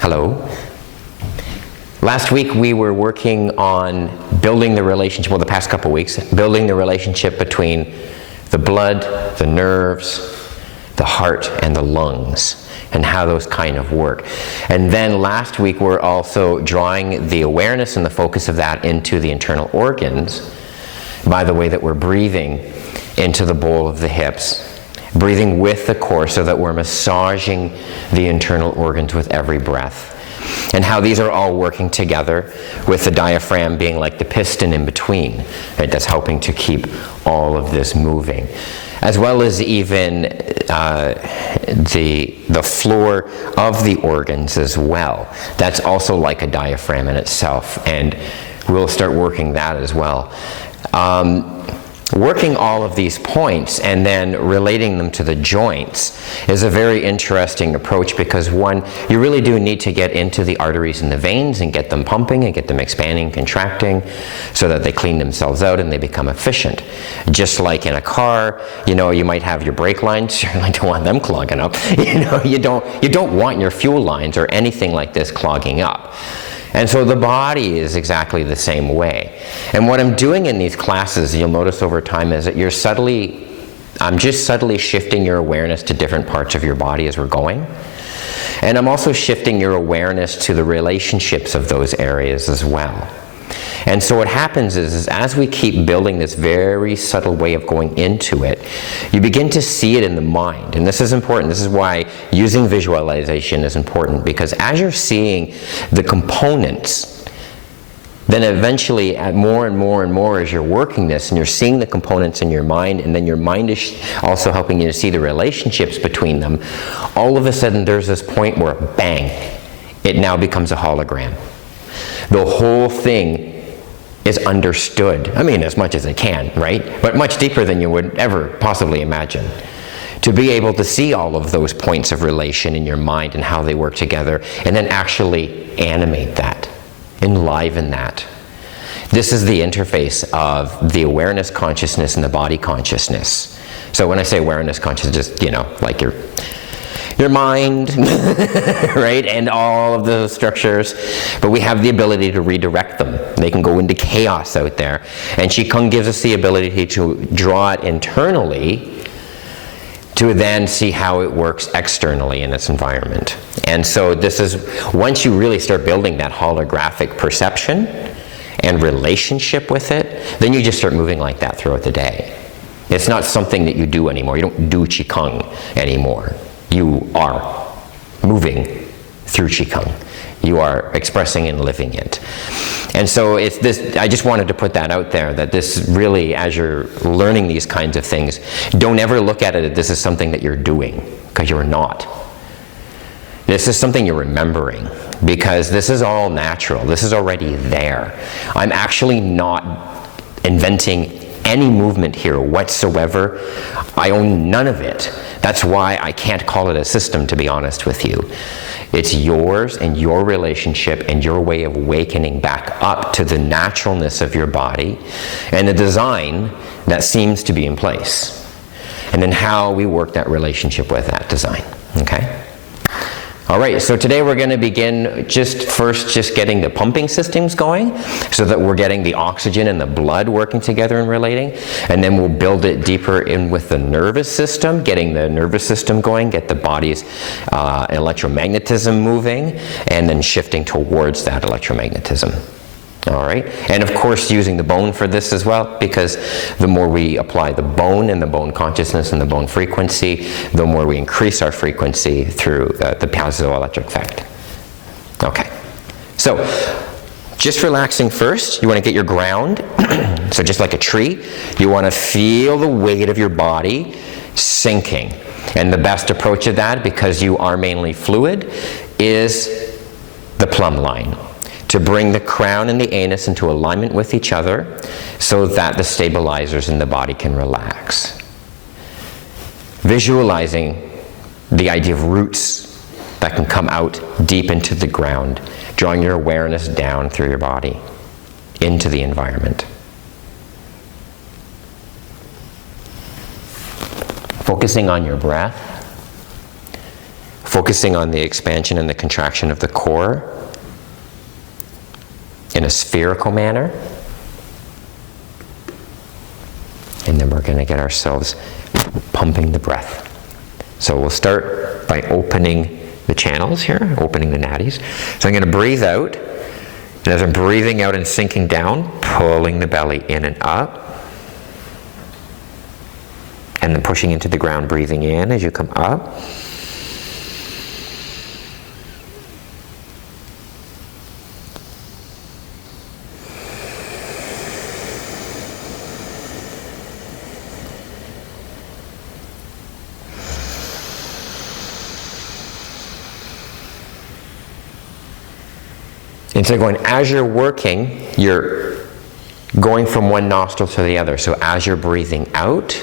Hello. Last week we were working on building the relationship, well, the past couple weeks, building the relationship between the blood, the nerves, the heart, and the lungs, and how those kind of work. And then last week we're also drawing the awareness and the focus of that into the internal organs by the way that we're breathing into the bowl of the hips, breathing with the core so that we're massaging the internal organs with every breath. And how these are all working together with the diaphragm being like the piston in between, right, that's helping to keep all of this moving. As well as even the floor of the organs as well. That's also like a diaphragm in itself, and we'll start working that as well. Working all of these points and then relating them to the joints is a very interesting approach because, one, you really do need to get into the arteries and the veins and get them pumping and get them expanding, contracting, so that they clean themselves out and they become efficient. Just like in a car, you might have your brake lines, you really don't want them clogging up. You don't want your fuel lines or anything like this clogging up. And so the body is exactly the same way. And what I'm doing in these classes, you'll notice over time, is that I'm just subtly shifting your awareness to different parts of your body as we're going. And I'm also shifting your awareness to the relationships of those areas as well. And so what happens is as we keep building this very subtle way of going into it, you begin to see it in the mind. And this is important. This is why using visualization is important, because as you're seeing the components, then eventually more and more and more as you're working this and you're seeing the components in your mind, and then your mind is also helping you to see the relationships between them, all of a sudden there's this point where bang, it now becomes a hologram. The whole thing is understood. As much as it can, right? But much deeper than you would ever possibly imagine. To be able to see all of those points of relation in your mind and how they work together, and then actually animate that, enliven that. This is the interface of the awareness consciousness and the body consciousness. So when I say awareness consciousness, just, like your mind, right, and all of those structures, but we have the ability to redirect them. They can go into chaos out there, and Qigong gives us the ability to draw it internally to then see how it works externally in its environment. And so this is, once you really start building that holographic perception and relationship with it, then you just start moving like that throughout the day. It's not something that you do anymore. You don't do Qigong anymore. You are moving through Qigong. You are expressing and living it. And so it's this, I just wanted to put that out there, that this really, as you're learning these kinds of things, don't ever look at it as this is something that you're doing, because you're not. This is something you're remembering, because this is all natural. This is already there. I'm actually not inventing any movement here whatsoever. I own none of it. That's why I can't call it a system, to be honest with you. It's yours and your relationship and your way of wakening back up to the naturalness of your body and the design that seems to be in place. And then how we work that relationship with that design, okay? All right, so today we're going to begin just getting the pumping systems going so that we're getting the oxygen and the blood working together and relating. And then we'll build it deeper in with the nervous system, getting the nervous system going, get the body's electromagnetism moving, and then shifting towards that electromagnetism. All right, and of course using the bone for this as well, because the more we apply the bone and the bone consciousness and the bone frequency, the more we increase our frequency through the piezoelectric effect. Okay, so just relaxing first. You want to get your ground. So just like a tree, you want to feel the weight of your body sinking. And the best approach of that, because you are mainly fluid, is the plumb line. To bring the crown and the anus into alignment with each other so that the stabilizers in the body can relax. Visualizing the idea of roots that can come out deep into the ground, drawing your awareness down through your body into the environment. Focusing on your breath. focusing on the expansion and the contraction of the core in a spherical manner. And then we're going to get ourselves pumping the breath. So we'll start by opening the channels here, opening the nadis. So I'm going to breathe out. And as I'm breathing out and sinking down, pulling the belly in and up. And then pushing into the ground, breathing in as you come up. And so going, as you're working, you're going from one nostril to the other. So as you're breathing out,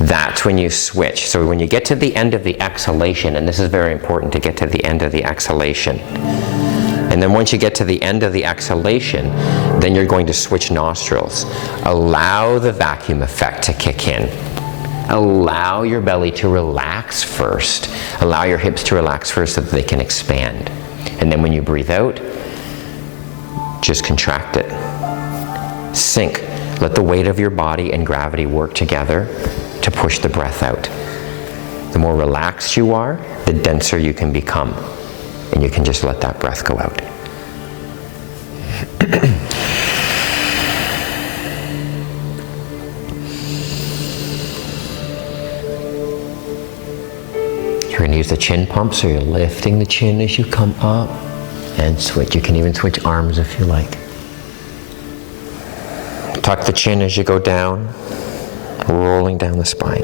that's when you switch. So when you get to the end of the exhalation, and this is very important to get to the end of the exhalation. And then once you get to the end of the exhalation, then you're going to switch nostrils. Allow the vacuum effect to kick in. Allow your belly to relax first. Allow your hips to relax first so that they can expand. And then when you breathe out, just contract it. Sink. Let the weight of your body and gravity work together to push the breath out. The more relaxed you are, the denser you can become. And you can just let that breath go out. You're going to use the chin pump, so you're lifting the chin as you come up and switch. You can even switch arms if you like. Tuck the chin as you go down, rolling down the spine.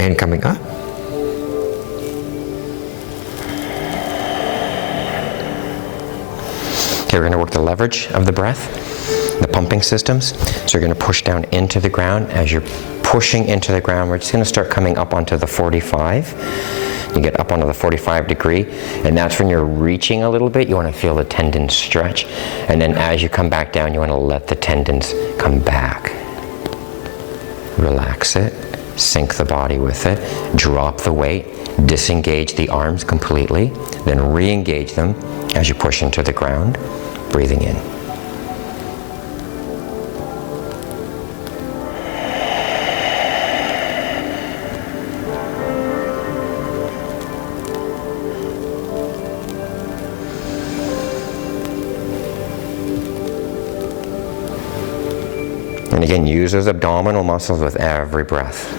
And coming up. Okay, we're going to work the leverage of the breath, the pumping systems. So you're going to push down into the ground. As you're pushing into the ground, we're just going to start coming up onto the 45. You get up onto the 45 degree, and that's when you're reaching a little bit. You want to feel the tendons stretch. And then as you come back down, you want to let the tendons come back. Relax it. Sink the body with it, drop the weight, Disengage the arms completely, then re-engage them as you push into the ground, breathing in. And again, use those abdominal muscles with every breath.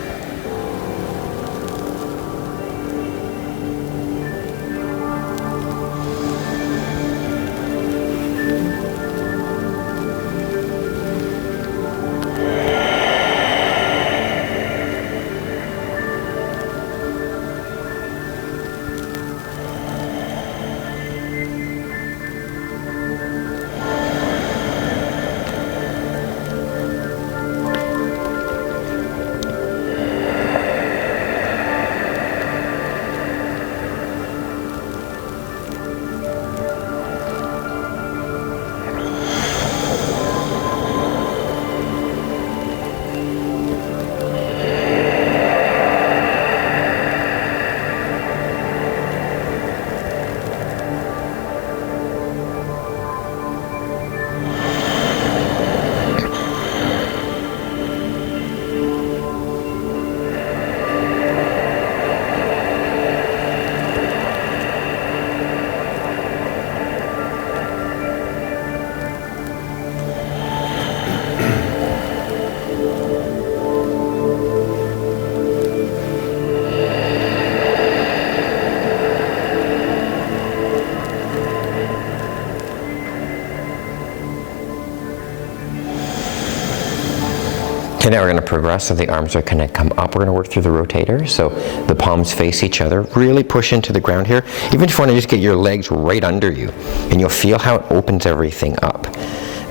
Okay, now we're going to progress so the arms are going to come up. We're going to work through the rotator. So the palms face each other. Really push into the ground here. Even if you want to just get your legs right under you, and you'll feel how it opens everything up.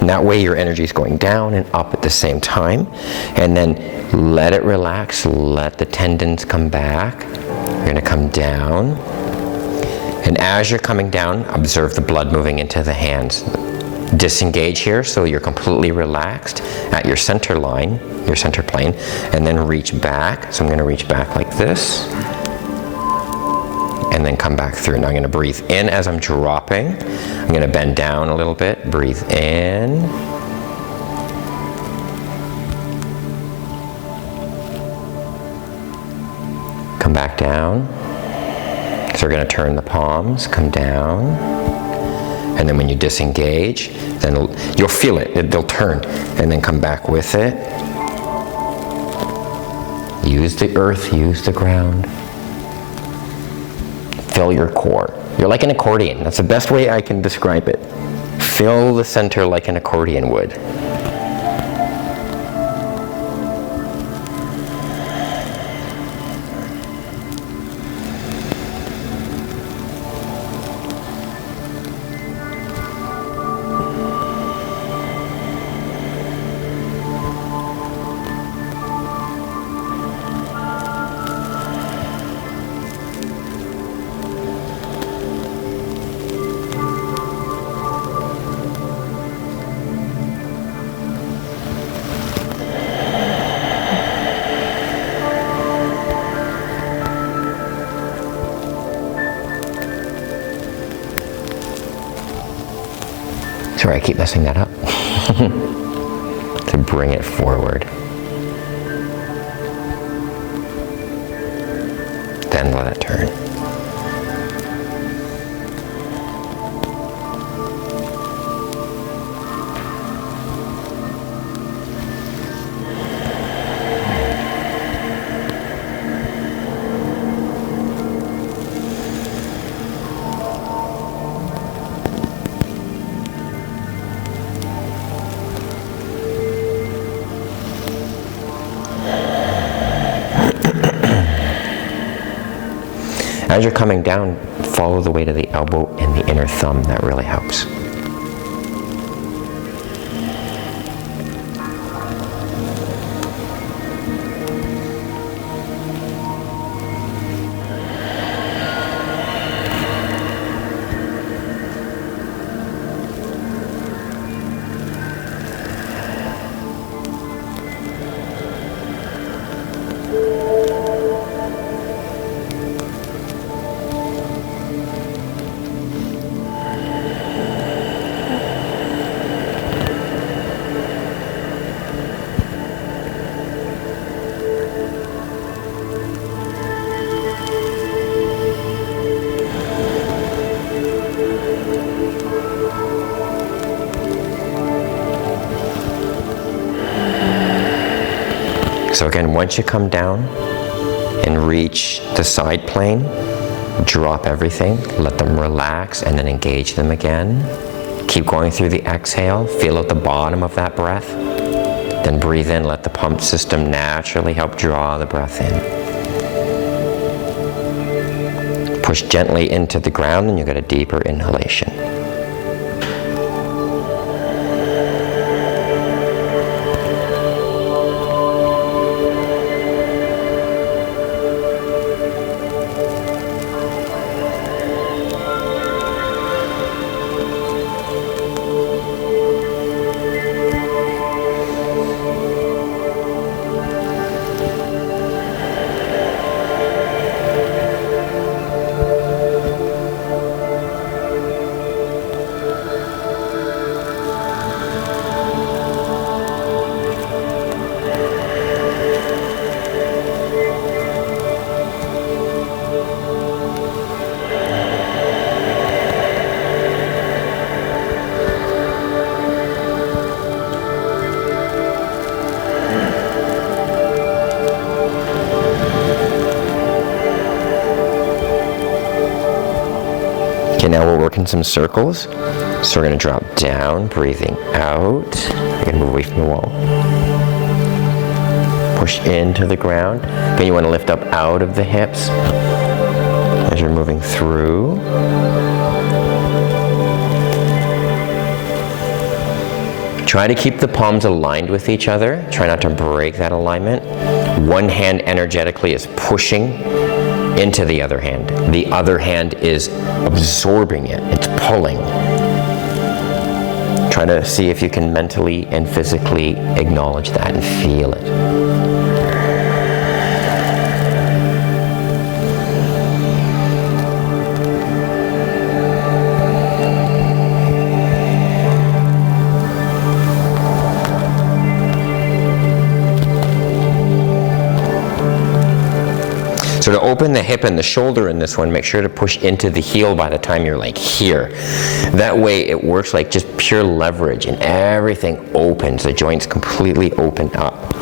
And that way your energy is going down and up at the same time. And then let it relax. Let the tendons come back. You're going to come down. And as you're coming down, observe the blood moving into the hands. Disengage here so you're completely relaxed at your center line, your center plane, and then reach back. So I'm going to reach back like this, and then come back through. Now I'm going to breathe in as I'm dropping. I'm going to bend down a little bit, breathe in. Come back down. So we're going to turn the palms, come down. And then when you disengage, then you'll feel it, they'll turn, and then come back with it. Use the earth, use the ground. Fill your core. You're like an accordion. That's the best way I can describe it. Fill the center like an accordion would. Sorry, I keep messing that up. To bring it forward. Then let it turn. As you're coming down, follow the weight of the elbow and the inner thumb. That really helps. So again, once you come down and reach the side plane, drop everything, let them relax, and then engage them again. Keep going through the exhale, feel at the bottom of that breath. Then breathe in, let the pump system naturally help draw the breath in. Push gently into the ground and you get a deeper inhalation. Okay, now we're working some circles. So we're going to drop down, breathing out. You're going to move away from the wall. Push into the ground. Then you want to lift up out of the hips as you're moving through. Try to keep the palms aligned with each other. Try not to break that alignment. One hand energetically is pushing into the other hand. The other hand is absorbing it. It's pulling. Try to see if you can mentally and physically acknowledge that and feel it. So to open the hip and the shoulder in this one, make sure to push into the heel by the time you're like here. That way it works like just pure leverage and everything opens. The joints completely open up.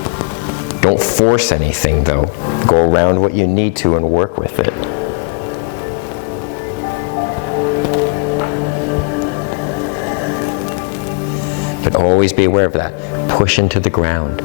Don't force anything though. Go around what you need to and work with it. But always be aware of that. Push into the ground.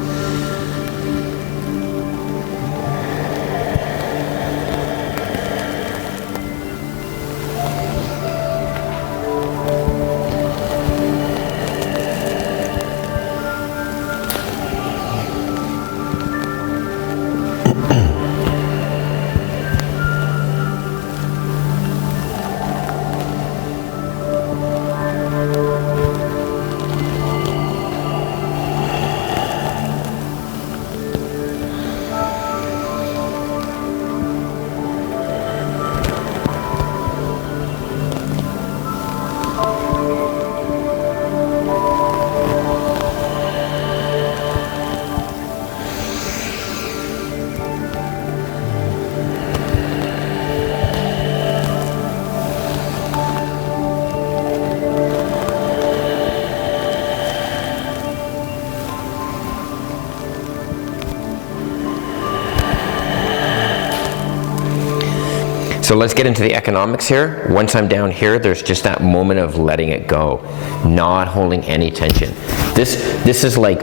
So let's get into the economics here. Once I'm down here, there's just that moment of letting it go, not holding any tension. This is like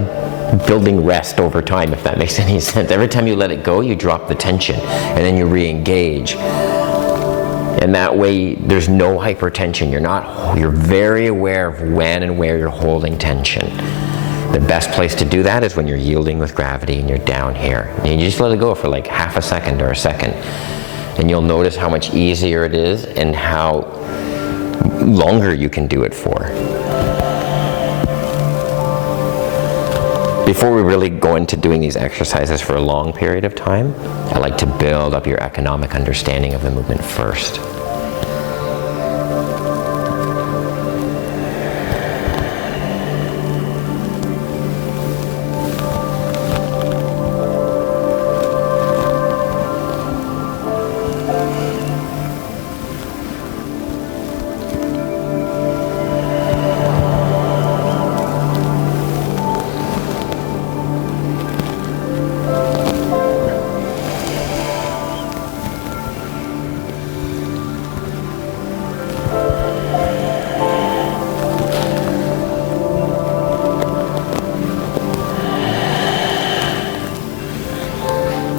building rest over time, if that makes any sense. Every time you let it go, you drop the tension, and then you re-engage. And that way, there's no hypertension. You're very aware of when and where you're holding tension. The best place to do that is when you're yielding with gravity and you're down here. And you just let it go for like half a second or a second. And you'll notice how much easier it is and how longer you can do it for. Before we really go into doing these exercises for a long period of time, I like to build up your economic understanding of the movement first.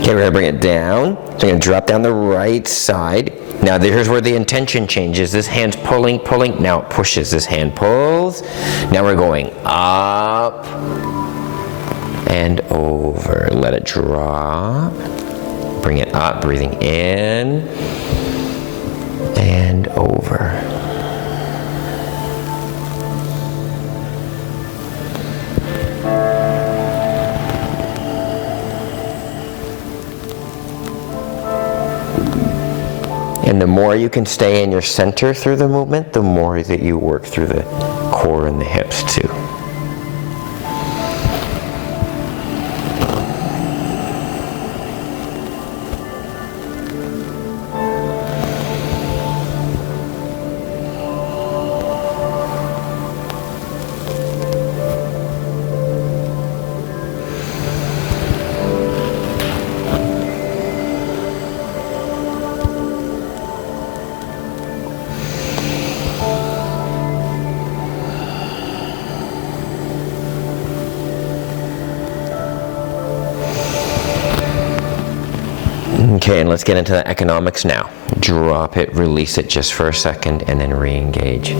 Okay, we're gonna bring it down. So I'm gonna drop down the right side. Now here's where the intention changes. This hand's pulling, pulling. Now it pushes. This hand pulls. Now we're going up and over. Let it drop. Bring it up, breathing in and over. And the more you can stay in your center through the movement, the more that you work through the core and the hips too. Okay, and let's get into the economics now. Drop it, release it just for a second, and then re-engage.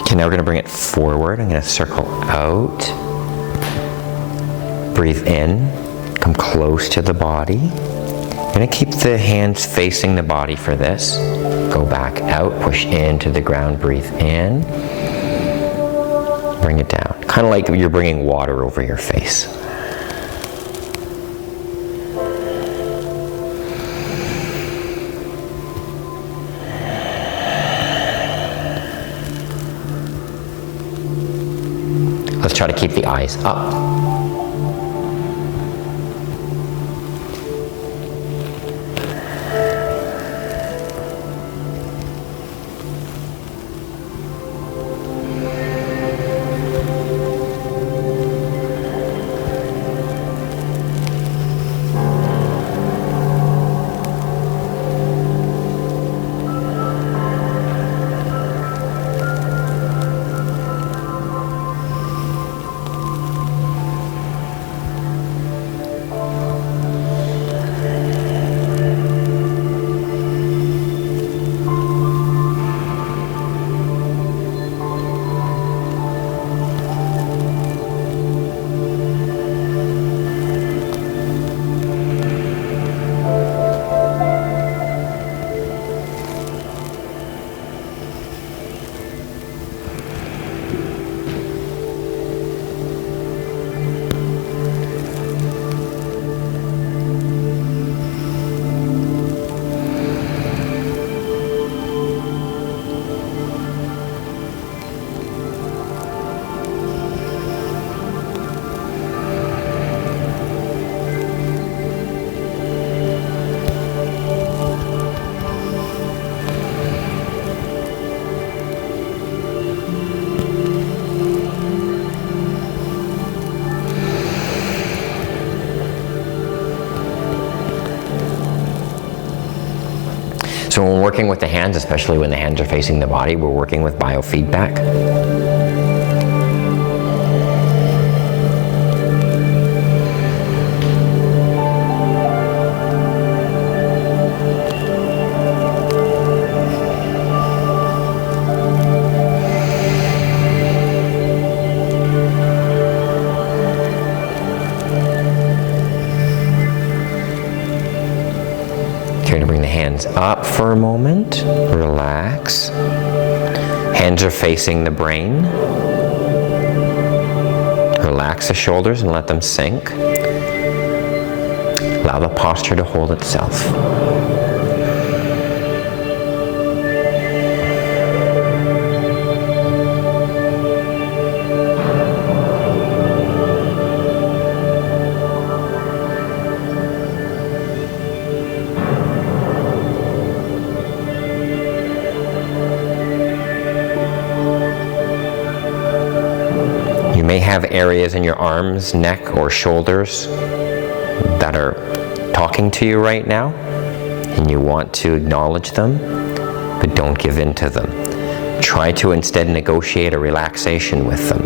Okay, now we're going to bring it forward. I'm going to circle out. Breathe in. Come close to the body. I'm going to keep the hands facing the body for this. Go back out, push into the ground, breathe in. Bring it down. Kind of like you're bringing water over your face. Let's try to keep the eyes up. So when we're working with the hands, especially when the hands are facing the body, we're working with biofeedback. You're going to bring the hands up for a moment. Relax. Hands are facing the brain. relax the shoulders and let them sink. Allow the posture to hold itself. You may have areas in your arms, neck, or shoulders that are talking to you right now, and you want to acknowledge them, but don't give in to them. Try to instead negotiate a relaxation with them.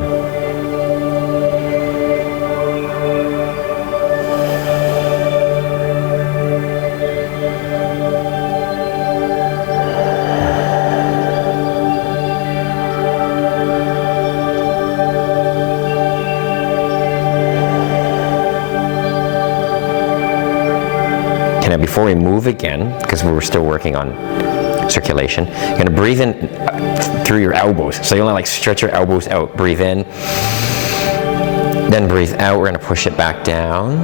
Now, before we move again, because we're still working on circulation, you're going to breathe in through your elbows. So you want to like stretch your elbows out. Breathe in, then breathe out. We're going to push it back down.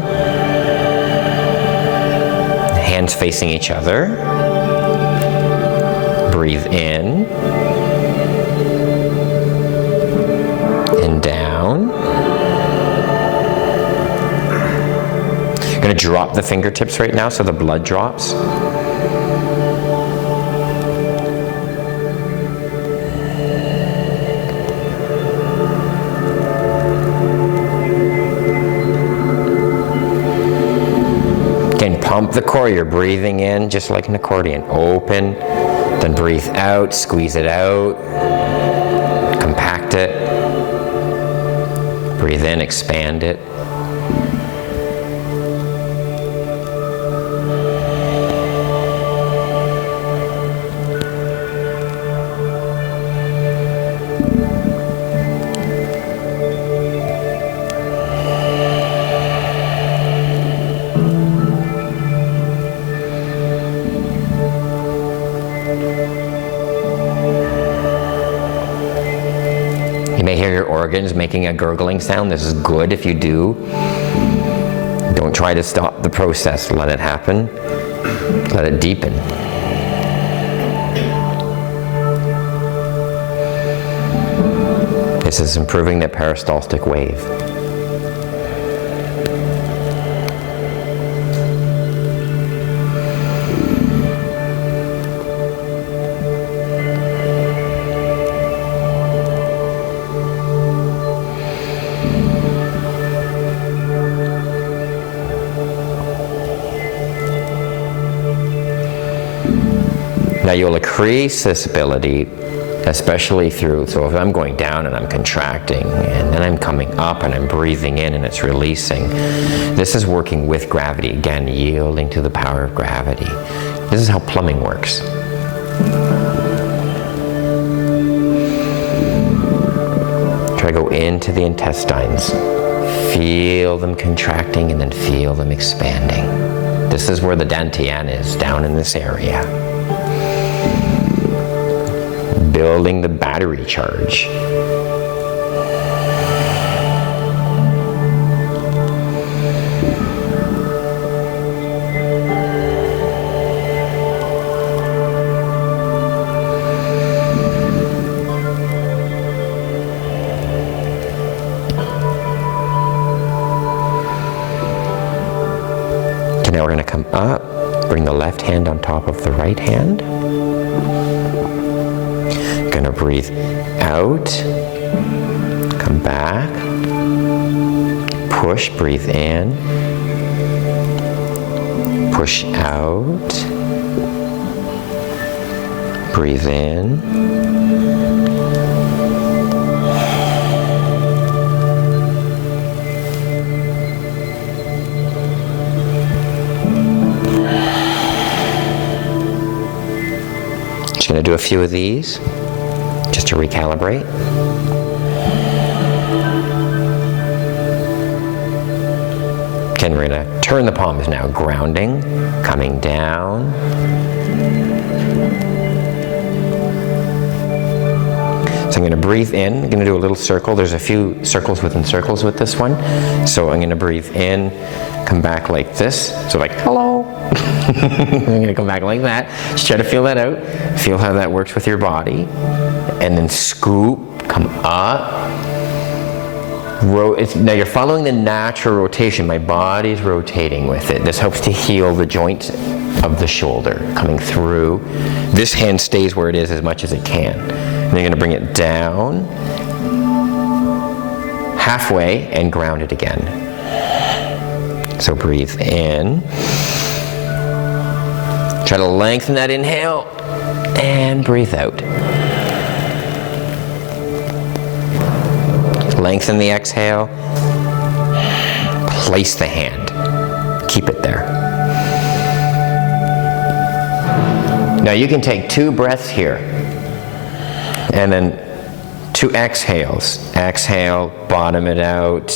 Hands facing each other. Breathe in and down. I'm going to drop the fingertips right now so the blood drops. Again, pump the core. You're breathing in just like an accordion. Open, then breathe out, squeeze it out, compact it. Breathe in, expand it. You may hear your organs making a gurgling sound. This is good if you do. Don't try to stop the process. Let it happen. Let it deepen. This is improving the peristaltic wave. Now you'll increase this ability, especially through, so if I'm going down and I'm contracting, and then I'm coming up and I'm breathing in and it's releasing, this is working with gravity, again, yielding to the power of gravity. This is how plumbing works. Try to go into the intestines. Feel them contracting and then feel them expanding. This is where the dantian is, down in this area. Building the battery charge. Okay, now we're going to come up, bring the left hand on top of the right hand. Going to breathe out, come back, push, breathe in, push out, breathe in, just going to do a few of these. Just to recalibrate. Again, we're going to turn the palms now, grounding, coming down. So I'm going to breathe in. I'm going to do a little circle. There's a few circles within circles with this one. So I'm going to breathe in, come back like this. So like, hello. I'm going to come back like that. Just try to feel that out. Feel how that works with your body. And then scoop, come up. Now you're following the natural rotation. My body's rotating with it. This helps to heal the joints of the shoulder coming through. This hand stays where it is as much as it can. And you're going to bring it down halfway and ground it again. So breathe in. Try to lengthen that inhale and breathe out. Lengthen the exhale. Place the hand. Keep it there. Now you can take 2 breaths here and then 2 exhales. Exhale, bottom it out,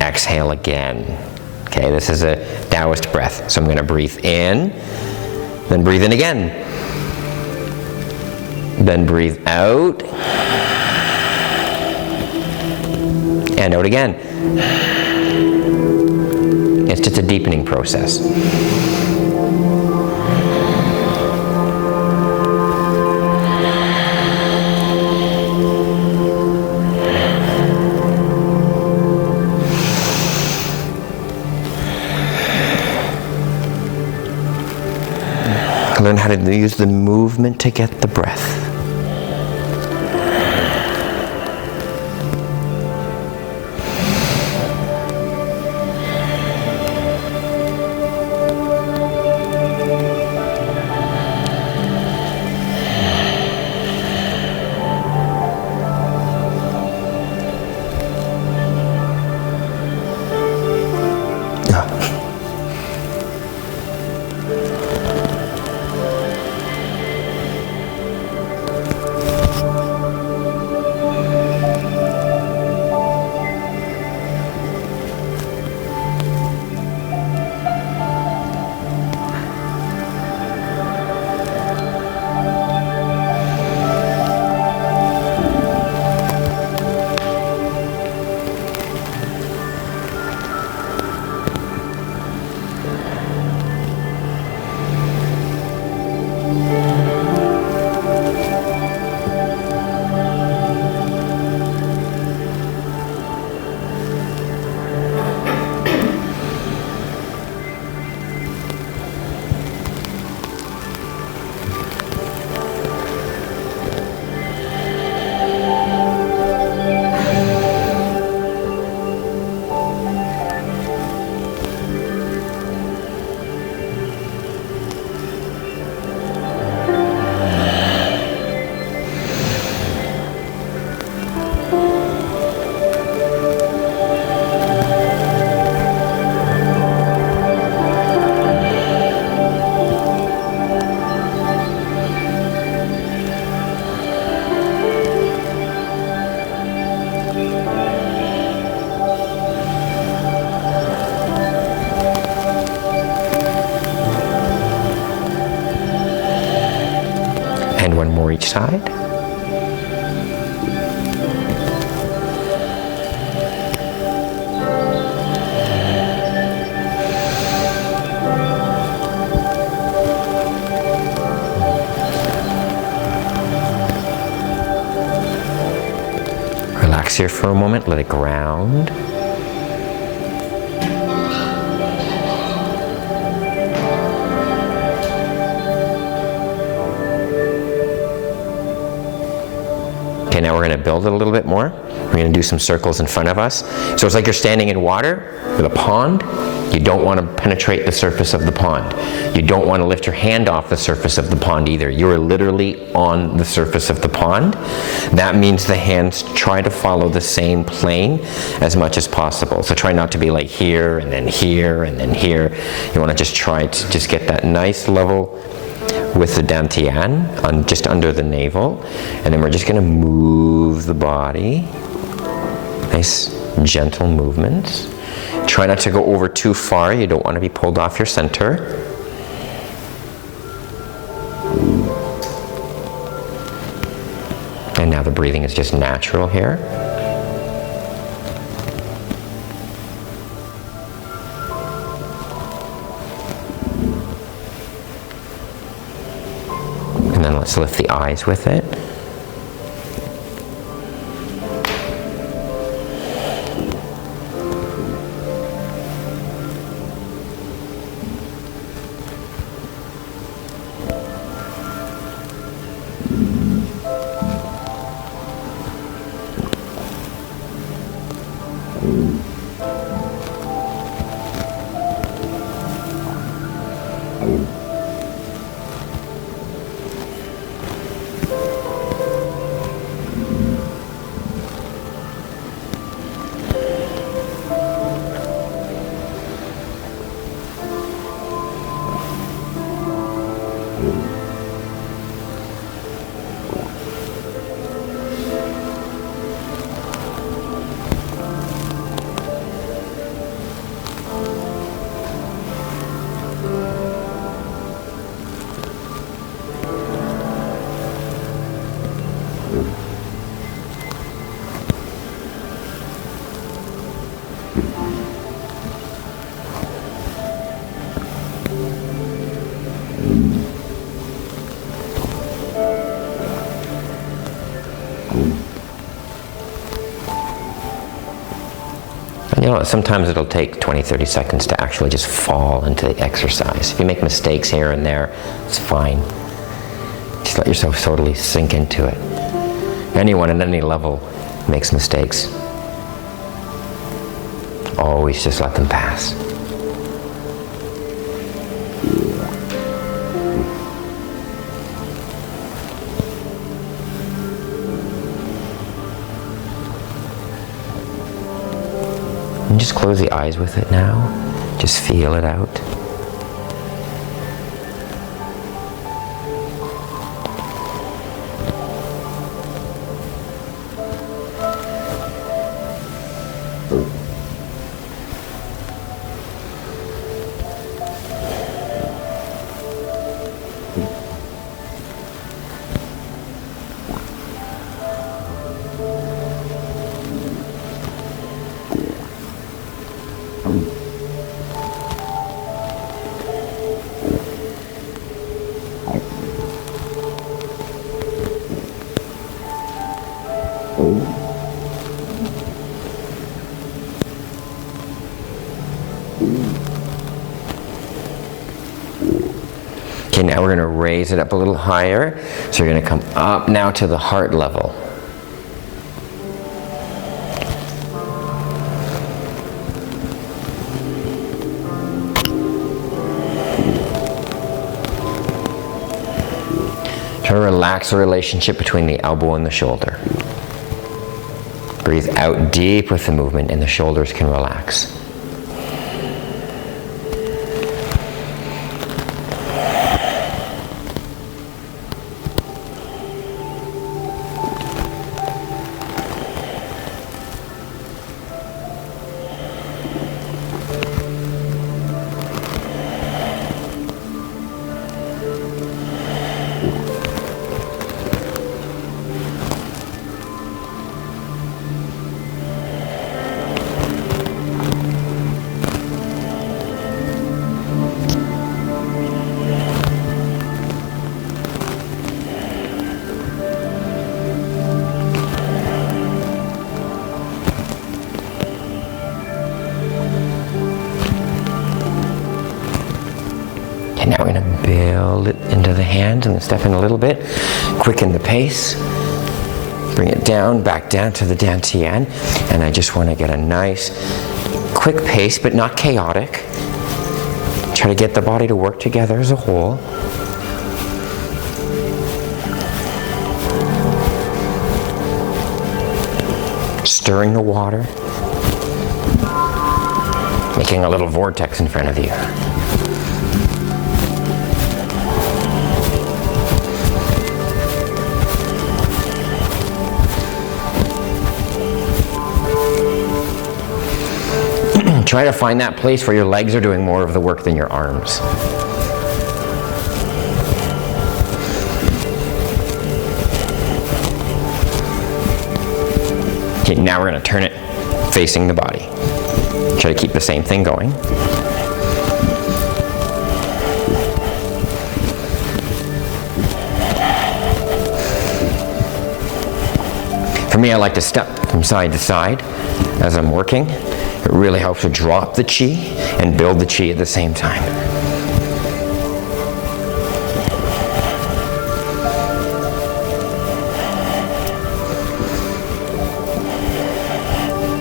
exhale again. Okay, this is a Taoist breath. So I'm going to breathe in, then breathe in again. Then breathe out. And out again. It's just a deepening process. Learn how to use the movement to get the breath. And one more each side. Relax here for a moment, let it ground. Okay, now we're going to build it a little bit more. We're going to do some circles in front of us. So it's like you're standing in water with a pond. You don't want to penetrate the surface of the pond. You don't want to lift your hand off the surface of the pond either. You are literally on the surface of the pond. That means the hands try to follow the same plane as much as possible. So try not to be like here and then here and then here. You want to just try to just get that nice level with the dantian just under the navel, and then we're just going to move the body. Nice gentle movements. Try not to go over too far. You don't want to be pulled off your center. And now the breathing is just natural here. And then let's lift the eyes with it. You know, sometimes it'll take 20-30 seconds to actually just fall into the exercise. If you make mistakes here and there, it's fine. Just let yourself totally sink into it. Anyone at any level makes mistakes. Always just let them pass. And just close the eyes with it now. Just feel it out. Okay, now we're going to raise it up a little higher. So you're going to come up now to the heart level. Try to relax the relationship between the elbow and the shoulder. Breathe out deep with the movement and the shoulders can relax. And now we're going to build it into the hands and step in a little bit. Quicken the pace. Bring it down, back down to the dantian. And I just want to get a nice, quick pace, but not chaotic. Try to get the body to work together as a whole. Stirring the water. Making a little vortex in front of you. Try to find that place where your legs are doing more of the work than your arms. Okay, now we're going to turn it facing the body. Try to keep the same thing going. For me, I like to step from side to side as I'm working. It really helps to drop the chi and build the chi at the same time.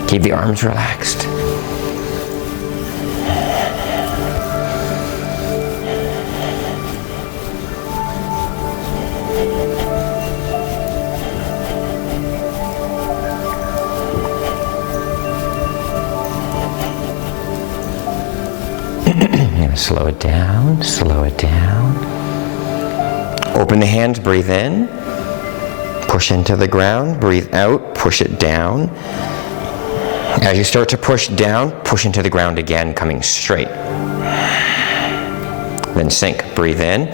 Keep the arms relaxed. Slow it down, slow it down. Open the hands, breathe in. Push into the ground, breathe out, push it down. As you start to push down, push into the ground again, coming straight. Then sink, breathe in.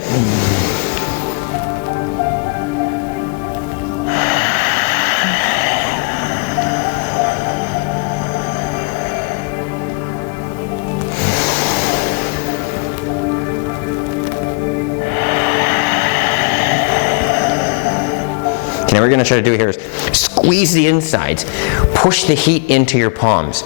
Now what we're going to try to do here is squeeze the insides, push the heat into your palms.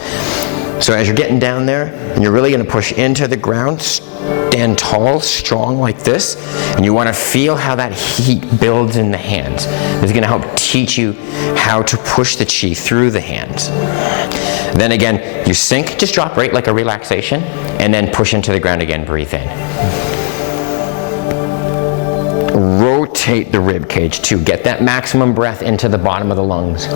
So as you're getting down there, and you're really going to push into the ground, stand tall, strong like this, and you want to feel how that heat builds in the hands. This is going to help teach you how to push the chi through the hands. Then again, you sink, just drop right like a relaxation, and then push into the ground again, breathe in. Rotate the rib cage too. Get that maximum breath into the bottom of the lungs.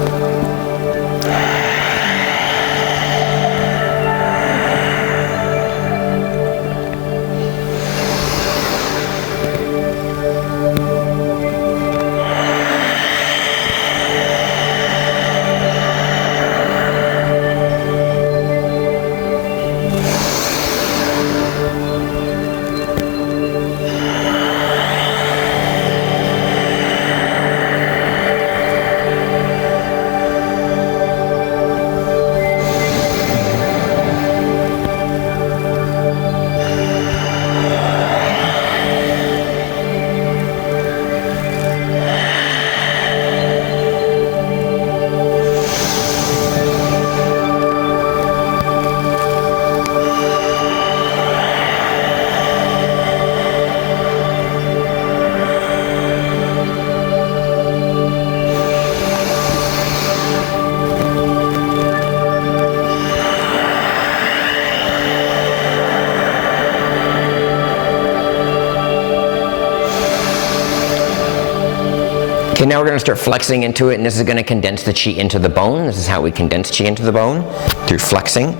Okay, now we're going to start flexing into it, and this is going to condense the chi into the bone. This is how we condense chi into the bone, through flexing.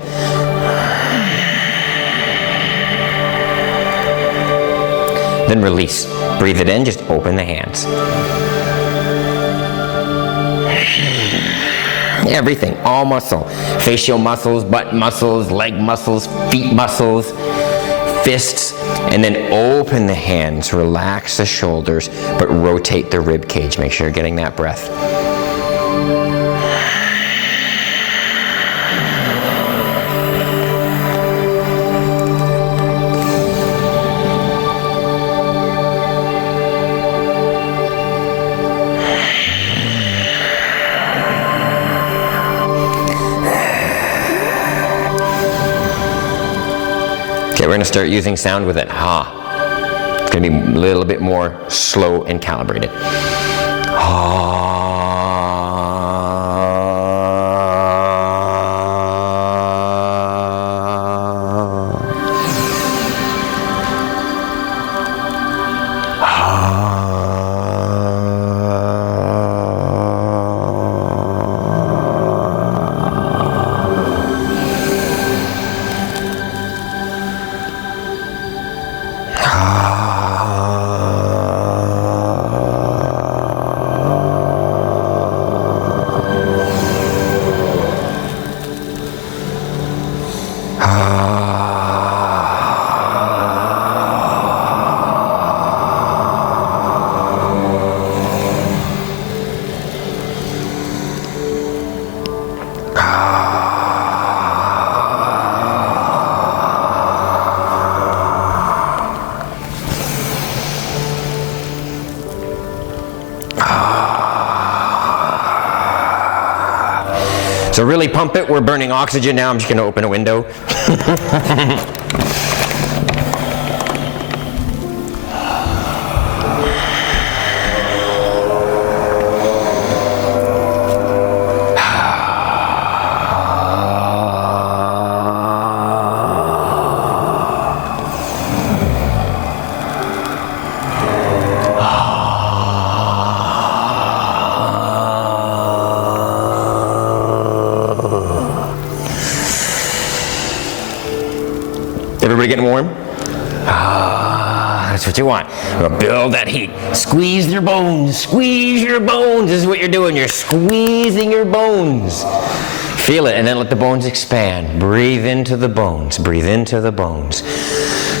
Then release. Breathe it in, just open the hands. Everything, all muscle. Facial muscles, butt muscles, leg muscles, feet muscles, fists, and then open the hands, relax the shoulders, but rotate the rib cage. Make sure you're getting that breath. Okay, we're going to start using sound with it. Ha. It's going to be a little bit more slow and calibrated. Ha. So really pump it. We're burning oxygen now. I'm just going to open a window. Everybody getting warm? That's what you want. Build that heat. Squeeze your bones. Squeeze your bones. This is what you're doing. You're squeezing your bones. Feel it, and then let the bones expand. Breathe into the bones. Breathe into the bones.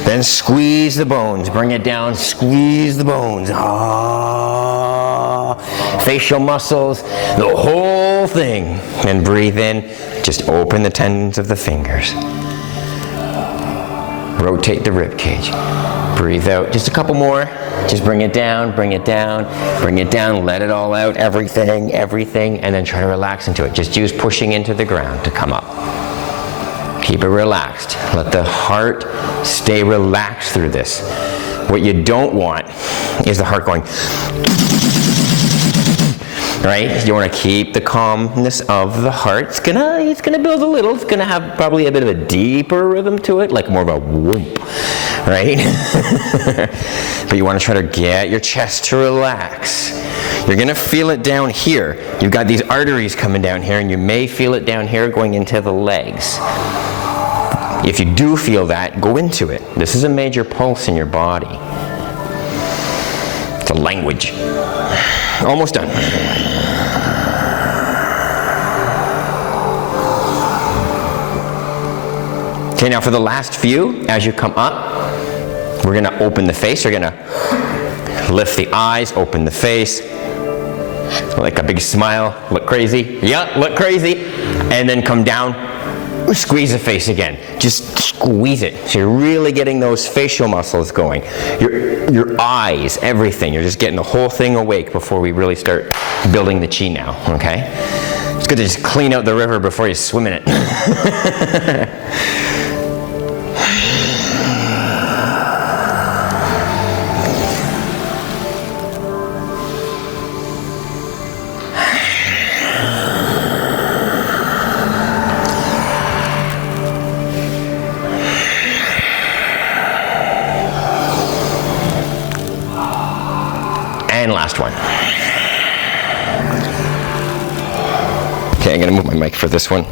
Then squeeze the bones. Bring it down. Squeeze the bones. Facial muscles. The whole thing. And breathe in. Just open the tendons of the fingers. Rotate the rib cage. Breathe out. Just a couple more. Just bring it down, bring it down, bring it down. Let it all out. Everything, everything. And then try to relax into it. Just use pushing into the ground to come up. Keep it relaxed. Let the heart stay relaxed through this. What you don't want is the heart going, right? You want to keep the calmness of the heart. It's gonna build a little. It's gonna have probably a bit of a deeper rhythm to it, like more of a whoomp, right? But you want to try to get your chest to relax. You're gonna feel it down here. You've got these arteries coming down here, and you may feel it down here going into the legs. If you do feel that, go into it. This is a major pulse in your body. It's a language. Almost done. Okay, now for the last few, as you come up, we're going to open the face. You're going to lift the eyes, open the face, like a big smile, look crazy. Yeah, look crazy. And then come down, squeeze the face again. Just squeeze it. So you're really getting those facial muscles going. Your eyes, everything. You're just getting the whole thing awake before we really start building the chi now, okay? It's good to just clean out the river before you swim in it. And last one. Okay, I'm going to move my mic for this one.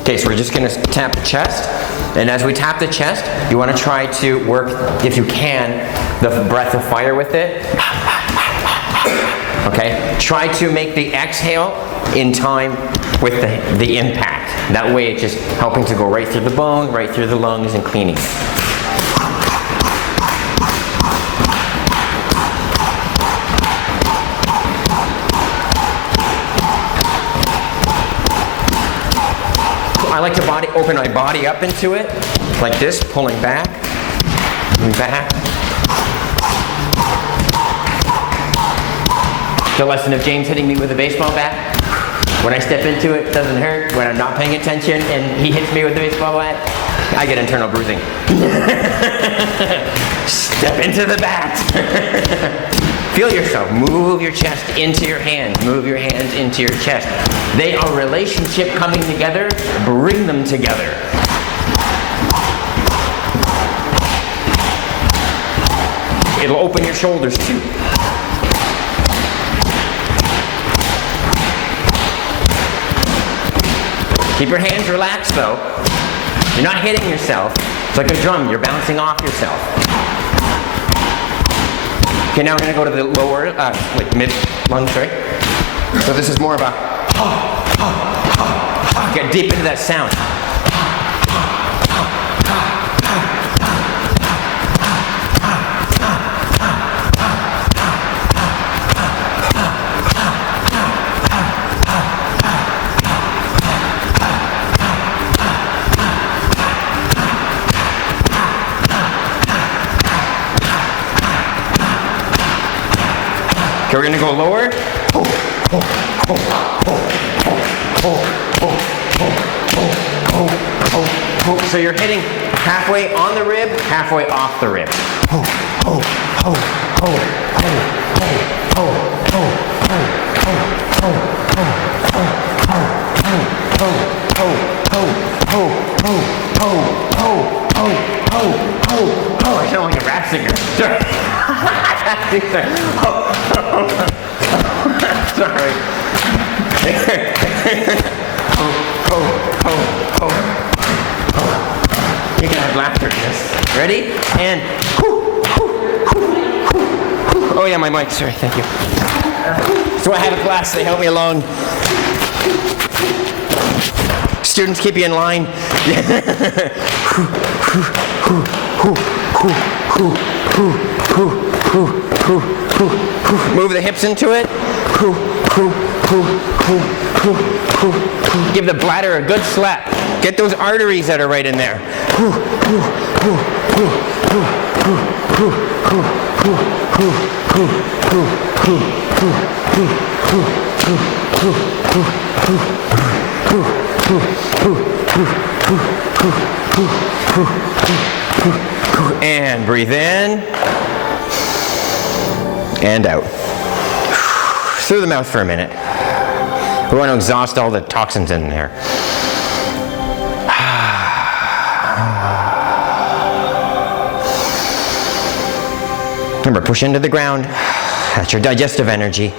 Okay, so we're just going to tap the chest. And as we tap the chest, you want to try to work, if you can, the breath of fire with it. Okay? Try to make the exhale in time with the impact. That way it's just helping to go right through the bone, right through the lungs, and cleaning. I like to open my body up into it, like this, pulling back, and back. The lesson of James hitting me with a baseball bat. When I step into it, it doesn't hurt. When I'm not paying attention and he hits me with the baseball bat, I get internal bruising. Step into the bat. Feel yourself. Move your chest into your hands. Move your hands into your chest. They are relationship coming together. Bring them together. It'll open your shoulders too. Keep your hands relaxed though. You're not hitting yourself. It's like a drum. You're bouncing off yourself. Okay, now we're going to go to the lower, like mid-lung, sorry. So this is more of a, get deep into that sound. Okay, we're going to go lower. So you're hitting halfway on the rib, halfway off the rib. I sound like a rap singer. Sorry. You can have laughter in this. Ready? And oh yeah, my mic. Sorry, thank you. So I have a class. They help me along. Students, keep you in line. Move the hips into it. Give the bladder a good slap. Get those arteries that are right in there. And breathe in and out. Through the mouth for a minute. We want to exhaust all the toxins in there. Remember, push into the ground. That's your digestive energy.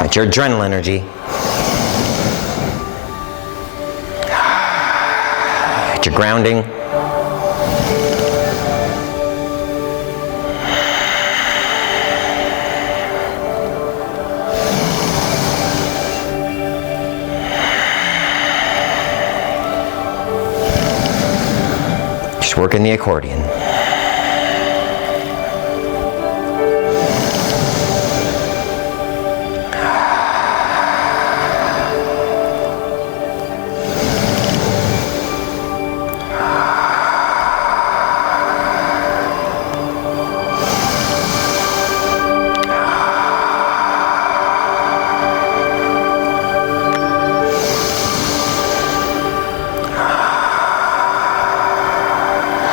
That's your adrenal energy. That's your grounding. Just working the accordion.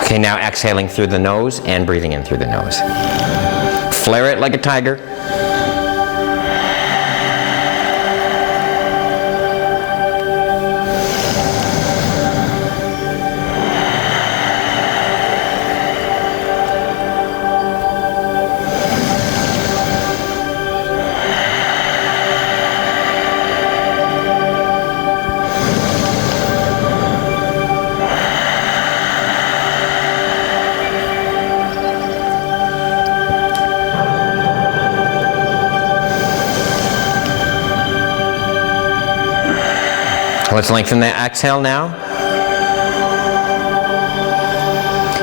Okay, now exhaling through the nose and breathing in through the nose. Flare it like a tiger. Let's lengthen the exhale now.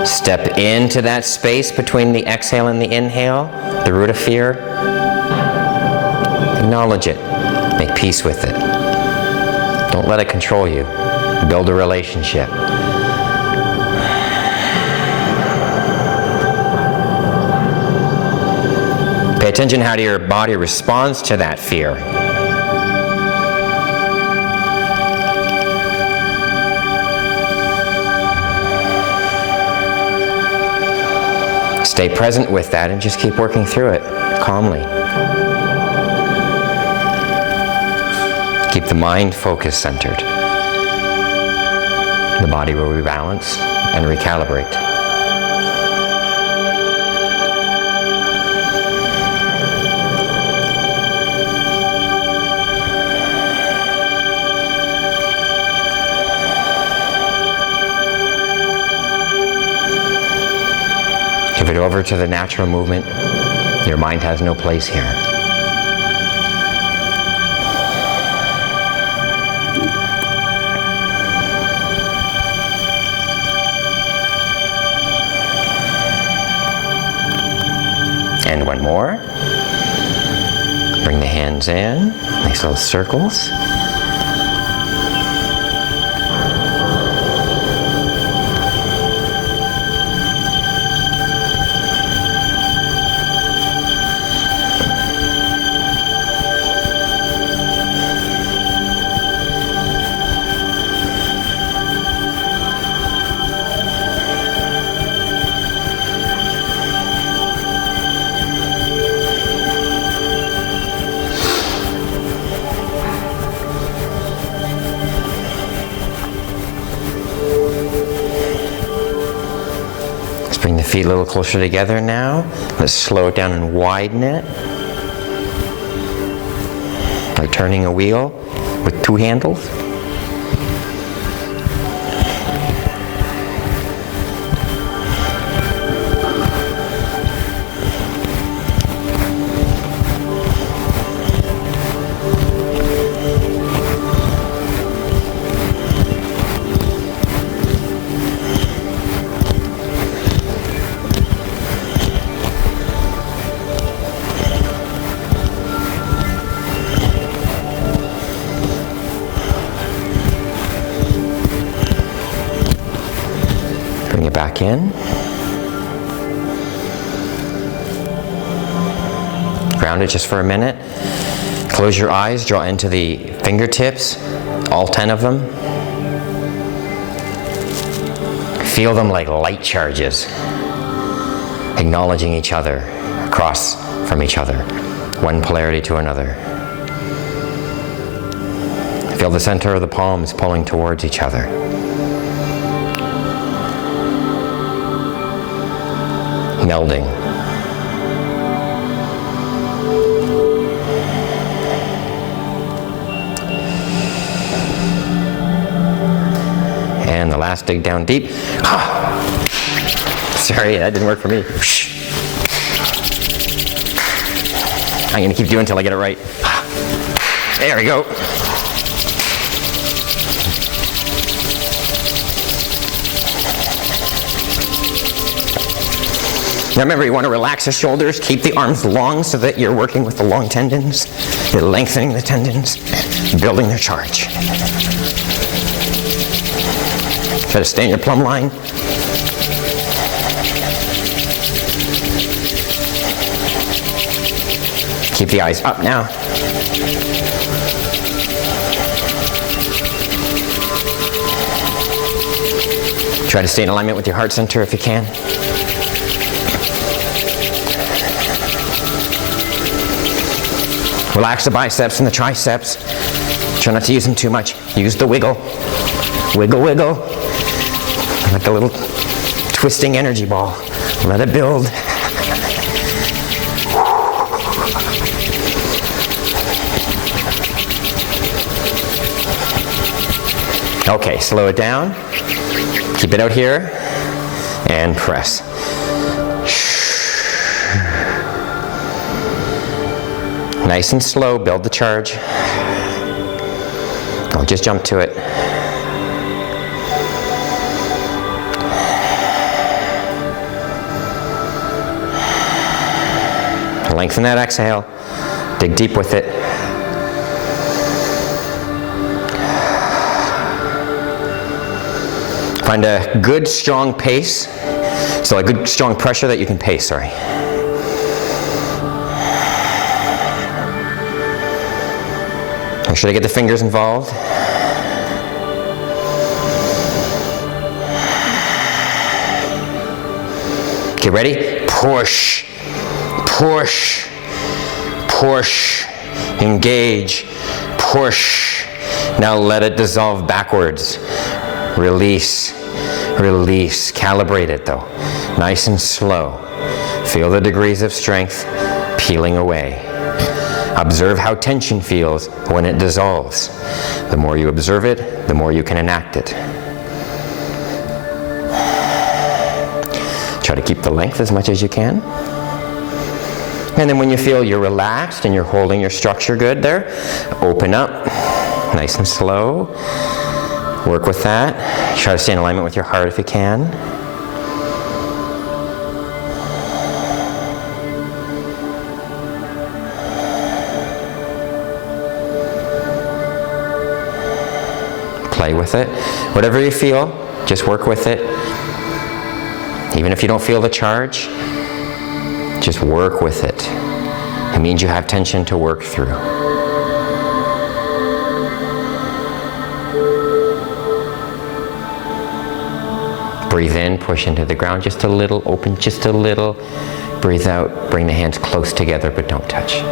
Step into that space between the exhale and the inhale, the root of fear. Acknowledge it. Make peace with it. Don't let it control you. Build a relationship. Pay attention how your body responds to that fear. Stay present with that and just keep working through it calmly. Keep the mind focus centered. The body will rebalance and recalibrate. Give it over to the natural movement. Your mind has no place here. And one more. Bring the hands in, nice little circles. Feet a little closer together now. Let's slow it down and widen it. Like turning a wheel with two handles. Bring it back in. Ground it just for a minute. Close your eyes, draw into the fingertips, all 10 of them. Feel them like light charges, acknowledging each other, across from each other, one polarity to another. Feel the center of the palms pulling towards each other. Melding. And the last dig down deep. Sorry, that didn't work for me. I'm going to keep doing until I get it right. There we go. Now remember, you want to relax the shoulders, keep the arms long so that you're working with the long tendons. You're lengthening the tendons, building their charge. Try to stay in your plumb line. Keep the eyes up now. Try to stay in alignment with your heart center if you can. Relax the biceps and the triceps. Try not to use them too much. Use the wiggle. Wiggle, wiggle. Like a little twisting energy ball. Let it build. Okay, slow it down. Keep it out here. And press. Nice and slow, build the charge. Don't just jump to it. Lengthen that exhale. Dig deep with it. Find a good, strong pace. So a good, strong pressure that you can pace, sorry. Make sure to get the fingers involved. Get ready? Push, push, push, engage, push. Now let it dissolve backwards. Release, release. Calibrate it though. Nice and slow. Feel the degrees of strength peeling away. Observe how tension feels when it dissolves. The more you observe it, the more you can enact it. Try to keep the length as much as you can. And then when you feel you're relaxed and you're holding your structure good there, open up, nice and slow. Work with that. Try to stay in alignment with your heart if you can. Play with it. Whatever you feel, just work with it. Even if you don't feel the charge, just work with it. It means you have tension to work through. Breathe in, push into the ground just a little, open just a little. Breathe out, bring the hands close together but don't touch.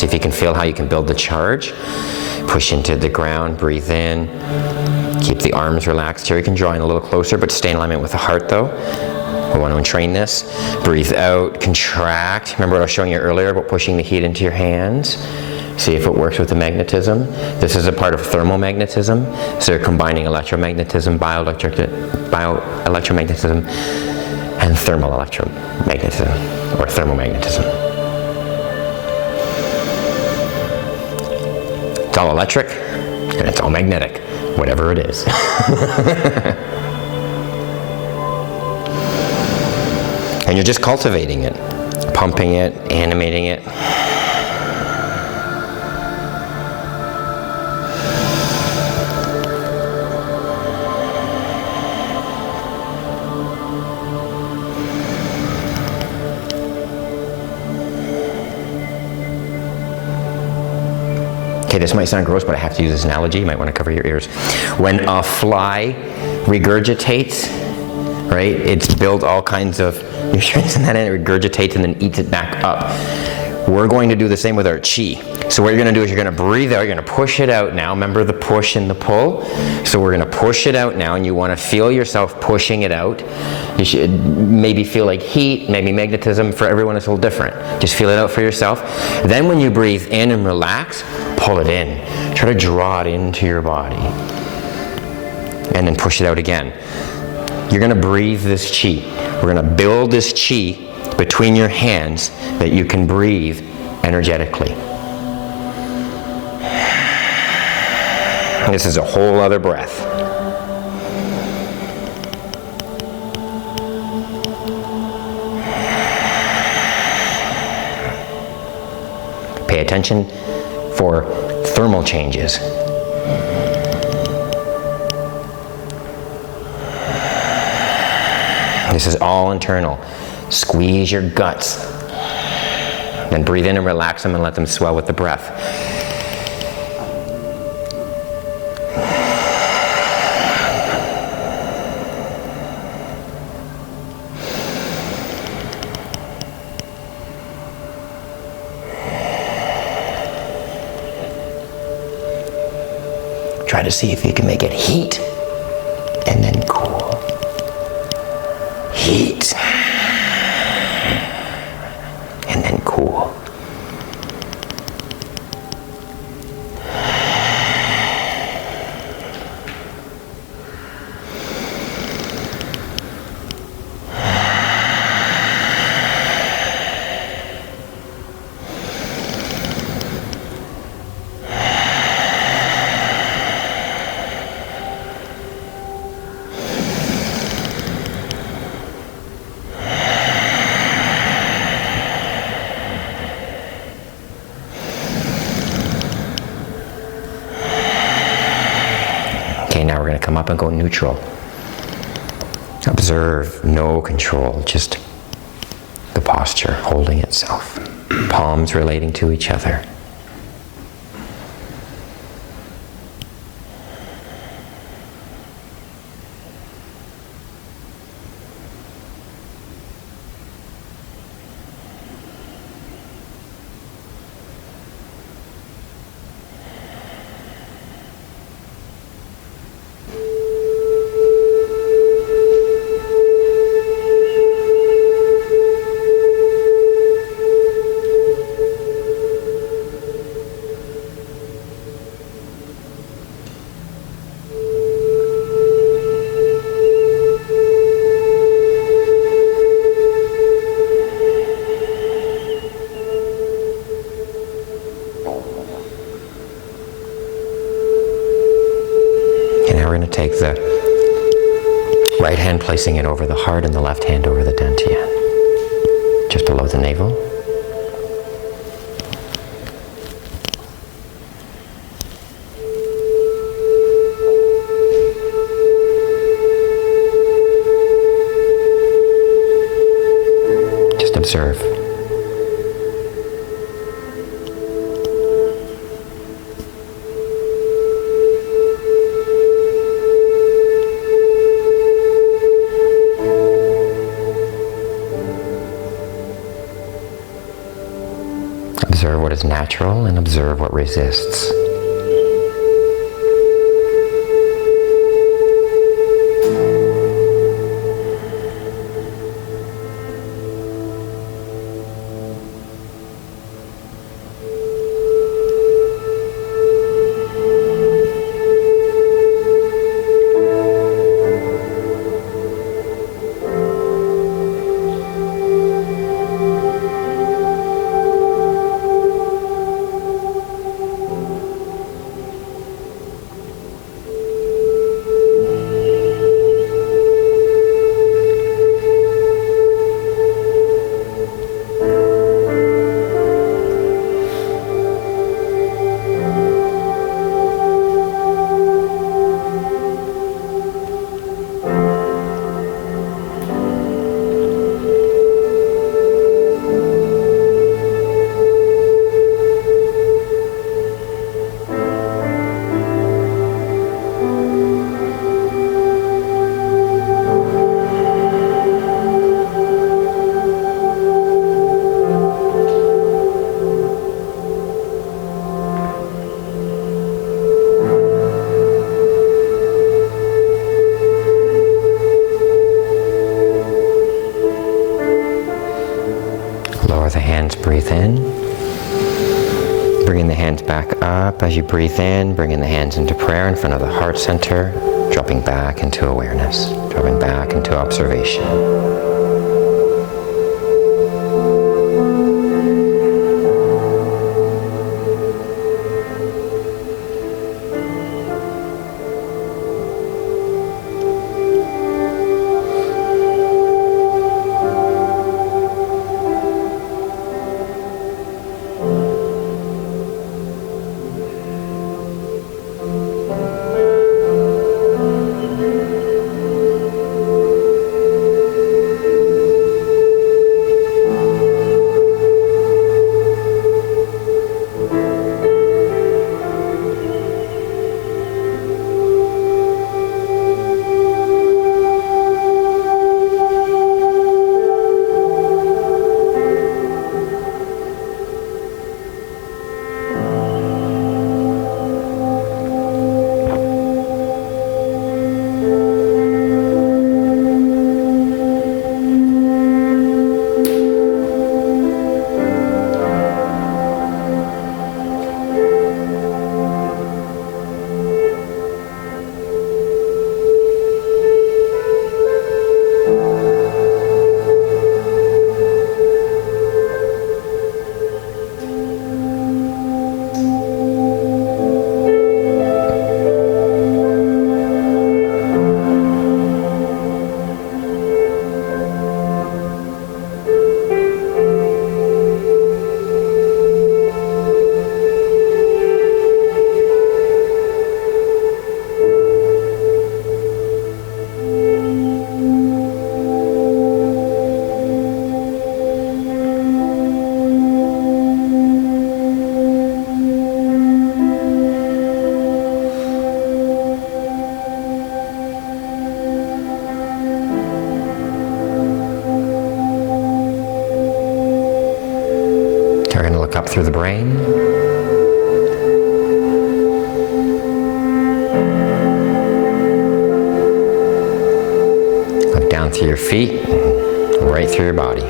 See if you can feel how you can build the charge. Push into the ground, breathe in. Keep the arms relaxed here. You can draw in a little closer, but stay in alignment with the heart though. We want to entrain this. Breathe out, contract. Remember what I was showing you earlier about pushing the heat into your hands? See if it works with the magnetism. This is a part of thermomagnetism. So you're combining electromagnetism, bioelectromagnetism, and thermal electromagnetism, or thermomagnetism. It's all electric, and it's all magnetic, whatever it is. And you're just cultivating it, pumping it, animating it. Okay, this might sound gross, but I have to use this analogy. You might want to cover your ears. When a fly regurgitates, right, it's built all kinds of nutrients and then it regurgitates and then eats it back up. We're going to do the same with our chi. So what you're going to do is you're going to breathe out, you're going to push it out now. Remember the push and the pull? So we're going to push it out now, and you want to feel yourself pushing it out. You should maybe feel like heat, maybe magnetism. For everyone it's a little different. Just feel it out for yourself. Then when you breathe in and relax, pull it in. Try to draw it into your body. And then push it out again. You're going to breathe this chi. We're going to build this chi between your hands that you can breathe energetically. This is a whole other breath. Pay attention for thermal changes. This is all internal. Squeeze your guts. Then breathe in and relax them and let them swell with the breath. Try to see if you can make it heat and then cool. Heat and then cool. Okay, now we're going to come up and go neutral. Observe, no control, just the posture holding itself. Palms relating to each other. We're going to take the right hand, placing it over the heart, and the left hand over the dantian, just below the navel. Just observe. Observe what is natural and observe what resists. Lower the hands, breathe in. Bringing the hands back up as you breathe in, bringing the hands into prayer in front of the heart center, dropping back into awareness, dropping back into observation. We're going to look up through the brain. Look down through your feet, right through your body.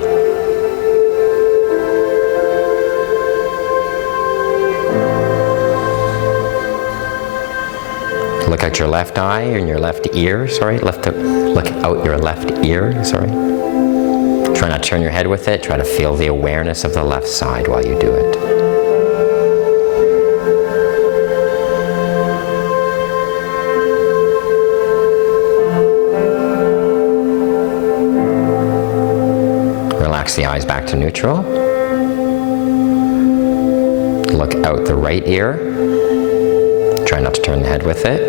Look out your left eye and your left ear, look out your left ear, Try not to turn your head with it. Try to feel the awareness of the left side while you do it. Relax the eyes back to neutral. Look out the right ear. Try not to turn the head with it.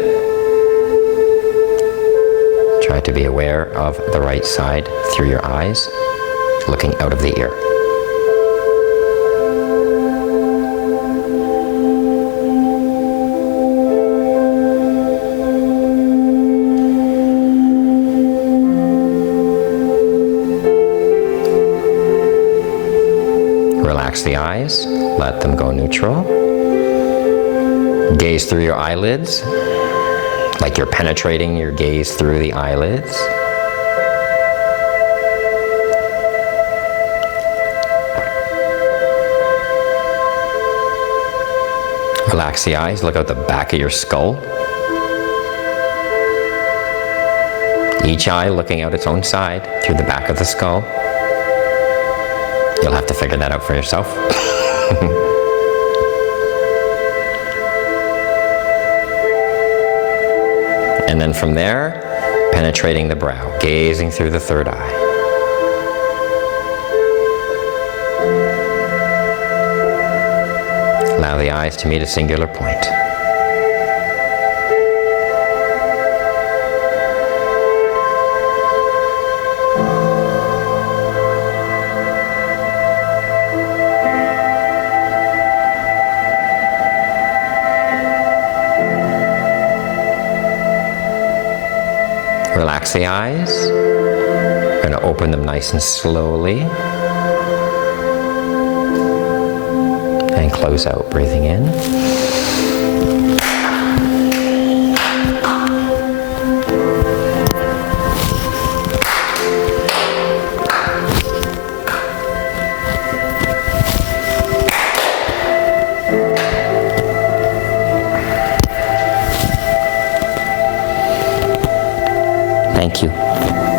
Try to be aware of the right side through your eyes, looking out of the ear. Relax the eyes, Let them go neutral. Gaze through your eyelids, like you're penetrating your gaze through the eyelids. Relax the eyes, look out the back of your skull. Each eye looking out its own side through the back of the skull. You'll have to figure that out for yourself. And then from there, penetrating the brow, gazing through the third eye. Allow the eyes to meet a singular point. Relax the eyes. I'm going to open them nice and slowly. And close out, breathing in. Thank you.